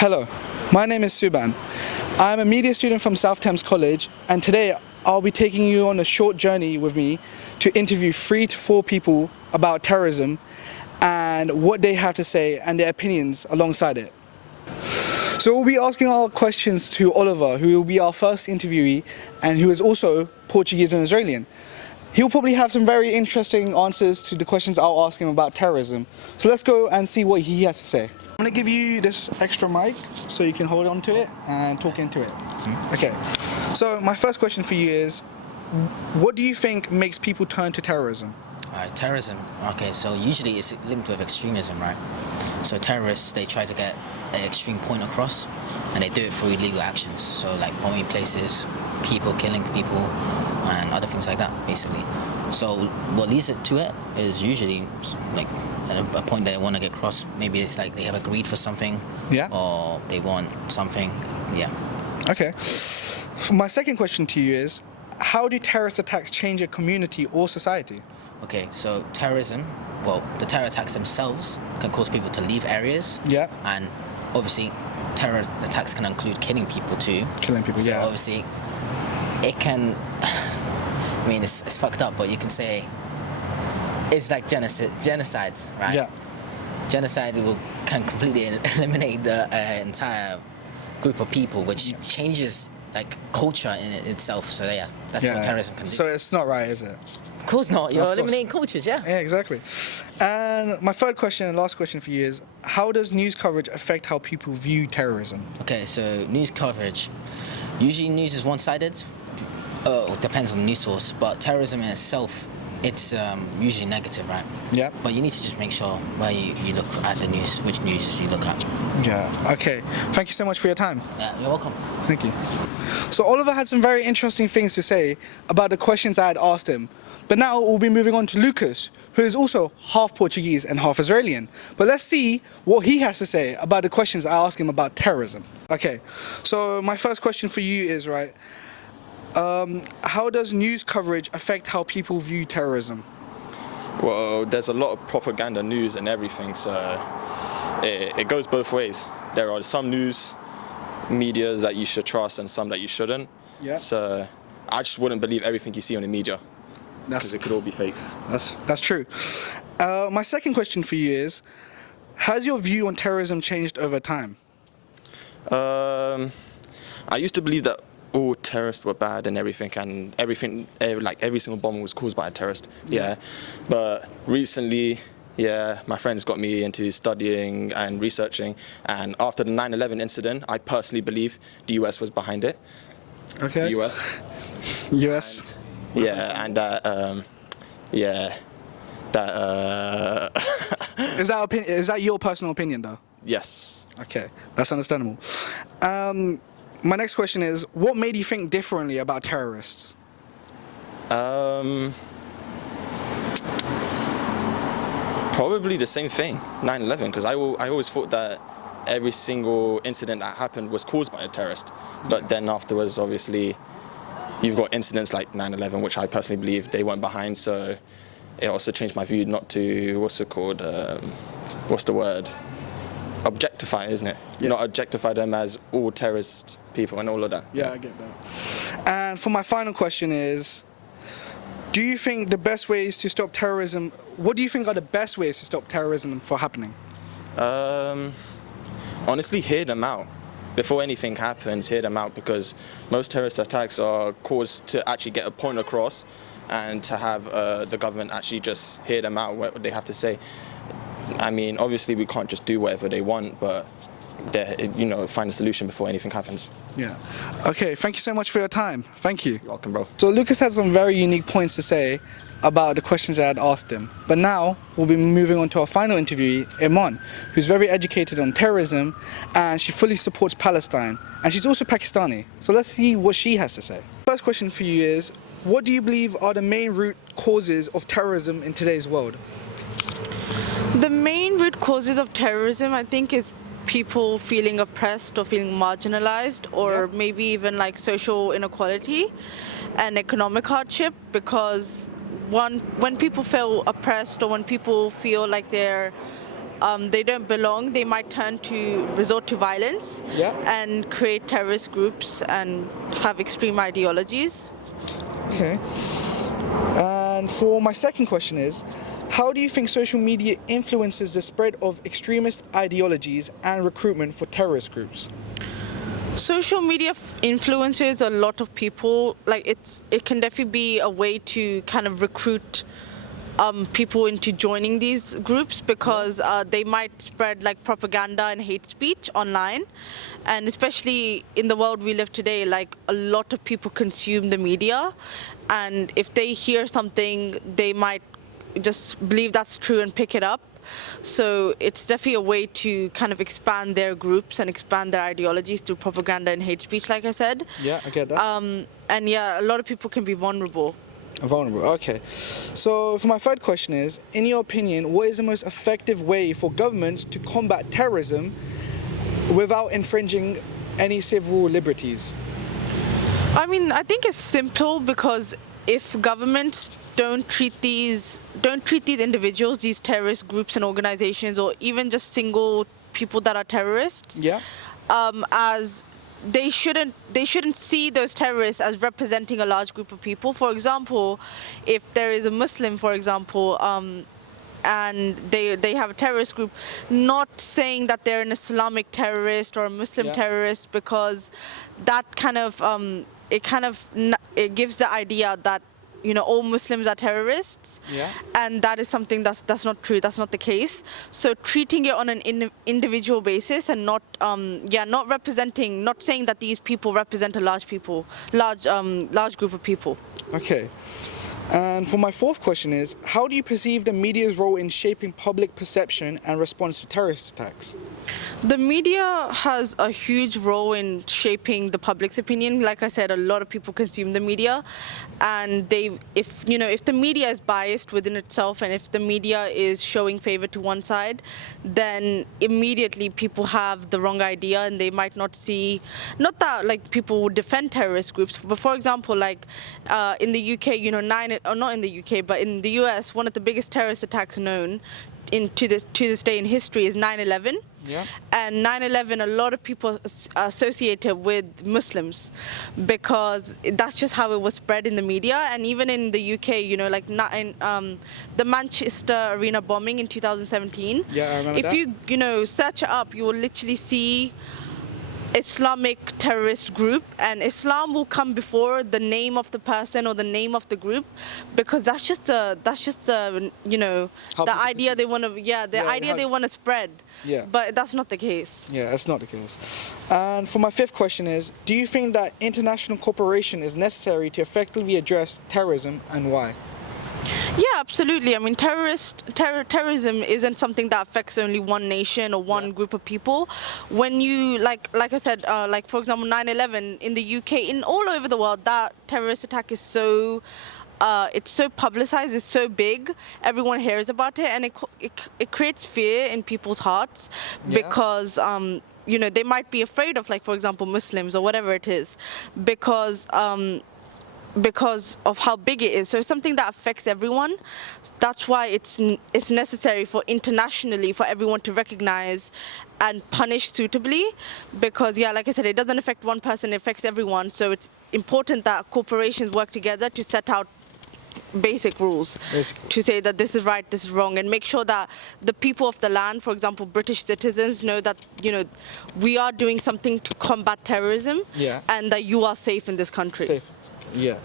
Hello, my name is Suban. I'm a media student from South Thames College, and today I'll be taking you on a short journey with me to interview 3 to 4 people about terrorism and what they have to say and their opinions alongside it. So we'll be asking our questions to Oliver, who will be our first interviewee and who is also Portuguese and Israeli. He'll probably have some very interesting answers to the questions I'll ask him about terrorism. So let's go and see what he has to say. I'm gonna give you this extra mic so you can hold on to it and talk into it. Okay, so my first question for you is, what do you think makes people turn to terrorism? Terrorism, okay, so usually it's linked with extremism, right? So terrorists, they try to get an extreme point across, and they do it through illegal actions. So like bombing places, killing people, and other things like that, basically. So what leads it to it is usually like a point that they want to get across. Maybe it's like they have agreed for something, Yeah. or they want something, yeah. Okay. My second question to you is, how do terrorist attacks change a community or society? Okay, so terrorism, well, the terror attacks themselves can cause people to leave areas. Yeah. And obviously, terror attacks can include killing people too. Killing people, so yeah. Obviously, it can, I mean, it's fucked up, but you can say it's like genocide, right? Yeah. Genocide can completely eliminate the entire group of people, which changes like culture in itself. So yeah, that's what terrorism can do. So it's not right, is it? Of course not. You're Of course. eliminating cultures, yeah. Yeah, exactly. And my third question and last question for you is, how does news coverage affect how people view terrorism? Okay, so news coverage. Usually news is one-sided. It depends on the news source, but terrorism in itself, it's usually negative, right? Yeah. But you need to just make sure where you look at the news, which news you look at. Yeah. Okay. Thank you so much for your time. Yeah, you're welcome. Thank you. So Oliver had some very interesting things to say about the questions I had asked him. But now we'll be moving on to Lucas, who is also half Portuguese and half Israeli. But let's see what he has to say about the questions I asked him about terrorism. Okay, so my first question for you is, right, how does news coverage affect how people view terrorism? Well, there's a lot of propaganda news and everything, so it goes both ways. There are some news medias that you should trust and some that you shouldn't. Yeah. So I just wouldn't believe everything you see on the media, because it could all be fake. That's true. My second question for you is, has your view on terrorism changed over time? I used to believe that all terrorists were bad and everything, like every single bomb was caused by a terrorist. Yeah. But recently, yeah, my friends got me into studying and researching, and after the 9/11 incident, I personally believe the US was behind it. Okay. The US. US. Yeah, and Is that your personal opinion, though? yes. Okay, that's understandable. My next question is, what made you think differently about terrorists? Probably the same thing, 9/11, because I always thought that every single incident that happened was caused by a terrorist. But then afterwards, obviously, you've got incidents like 9/11, which I personally believe they weren't behind. So it also changed my view not to, objectify, isn't it? Yeah. Not objectify them as all terrorist people and all of that. Yeah, I get that. And for my final question is, do you think the best ways to stop terrorism, what do you think are the best ways to stop terrorism from happening? Honestly, hear them out. Before anything happens, hear them out, because most terrorist attacks are caused to actually get a point across and to have the government actually just hear them out, what they have to say. I mean, obviously we can't just do whatever they want, but find a solution before anything happens. Yeah. Okay, thank you so much for your time. Thank you. You're welcome, bro. So Lucas had some very unique points to say about the questions I had asked him. But now we'll be moving on to our final interviewee, Iman, who's very educated on terrorism, and she fully supports Palestine, and she's also Pakistani. So let's see what she has to say. First question for you is, what do you believe are the main root causes of terrorism in today's world? The main root causes of terrorism, I think, is people feeling oppressed or feeling marginalized, or maybe even like social inequality and economic hardship, because when people feel oppressed or when people feel like they're they don't belong, they might turn to resort to violence Yeah. and create terrorist groups and have extreme ideologies. Okay. And for my second question is, how do you think social media influences the spread of extremist ideologies and recruitment for terrorist groups? Social media influences a lot of people. Like it can definitely be a way to kind of recruit people into joining these groups because they might spread like propaganda and hate speech online, and especially in the world we live today, like a lot of people consume the media, and if they hear something, they might just believe that's true and pick it up. So it's definitely a way to kind of expand their groups and expand their ideologies through propaganda and hate speech, like I said. Yeah, I get that. And yeah, a lot of people can be vulnerable. Vulnerable, okay. So for my third question is, in your opinion, what is the most effective way for governments to combat terrorism without infringing any civil liberties? I mean, I think it's simple because if governments don't treat these individuals, these terrorist groups and organizations, or even just single people that are terrorists, Yeah. as they shouldn't see those terrorists as representing a large group of people. For example, if there is a Muslim, for example, and they have a terrorist group, not saying that they're an Islamic terrorist or a Muslim Yeah. terrorist, because that kind of it gives the idea that, you know, all Muslims are terrorists. Yeah. And that is something that's not true. That's not the case. So treating it on an individual basis and not saying that these people represent a large group of people. Okay. And for my fourth question is, how do you perceive the media's role in shaping public perception and response to terrorist attacks? The media has a huge role in shaping the public's opinion. Like I said, a lot of people consume the media, and if the media is biased within itself, and if the media is showing favor to one side, then immediately people have the wrong idea, and they might not see. Not that like people would defend terrorist groups, but for example, like in the UK, not in the UK, but in the US, one of the biggest terrorist attacks known to this day in history is 9/11. Yeah. And 9/11, a lot of people associate it with Muslims because that's just how it was spread in the media. And even in the UK, the Manchester Arena bombing in 2017. Yeah, I remember if that. you search it up, you will literally see Islamic terrorist group, and Islam will come before the name of the person or the name of the group, because that's just How the people idea they want to idea they want to spread. Yeah. But that's not the case. Yeah, that's not the case. And for my fifth question is, do you think that international cooperation is necessary to effectively address terrorism, and why? Yeah, absolutely. I mean, terrorism isn't something that affects only one nation or one group of people. When you, like I said, like for example, 9/11 in the UK, in all over the world, that terrorist attack is so, it's so publicized, it's so big, everyone hears about it, and it creates fear in people's hearts because, they might be afraid of, like, for example, Muslims or whatever it is, because of how big it is. So it's something that affects everyone. That's why it's necessary for internationally for everyone to recognize and punish suitably, because like I said, it doesn't affect one person, it affects everyone. So it's important that corporations work together to set out basic rules to say that this is right, this is wrong, and make sure that the people of the land, for example British citizens, know that we are doing something to combat terrorism, and that you are safe in this country. Safe. Yeah.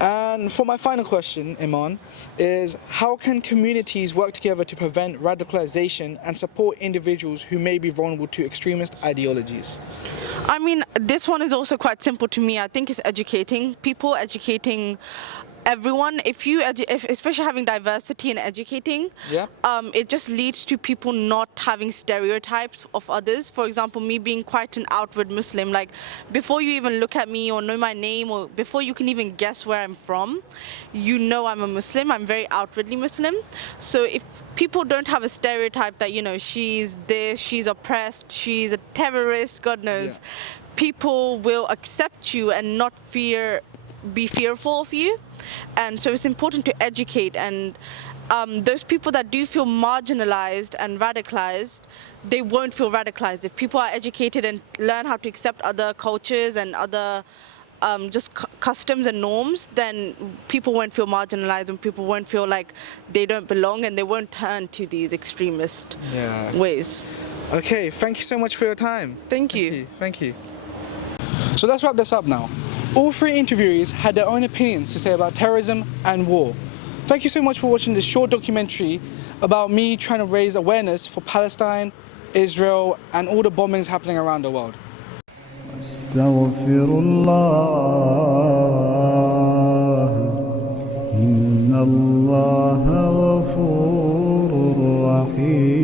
And for my final question, Iman, is how can communities work together to prevent radicalization and support individuals who may be vulnerable to extremist ideologies? I mean, this one is also quite simple to me. I think it's educating people, educating everyone. If especially having diversity and educating, it just leads to people not having stereotypes of others. For example, me being quite an outward Muslim, like before you even look at me or know my name, or before you can even guess where I'm from, I'm a Muslim. I'm very outwardly Muslim. So if people don't have a stereotype that she's this, she's oppressed, she's a terrorist, God knows, people will accept you and not be fearful of you. And so it's important to educate and those people that do feel marginalized and radicalized, they won't feel radicalized. If people are educated and learn how to accept other cultures and other customs and norms, then people won't feel marginalized and people won't feel like they don't belong, and they won't turn to these extremist ways. Okay, thank you so much for your time. Thank you. Thank you. So let's wrap this up now. All three interviewees had their own opinions to say about terrorism and war. Thank you so much for watching this short documentary about me trying to raise awareness for Palestine, Israel, and all the bombings happening around the world. أستغفر الله إن الله غفور رحيم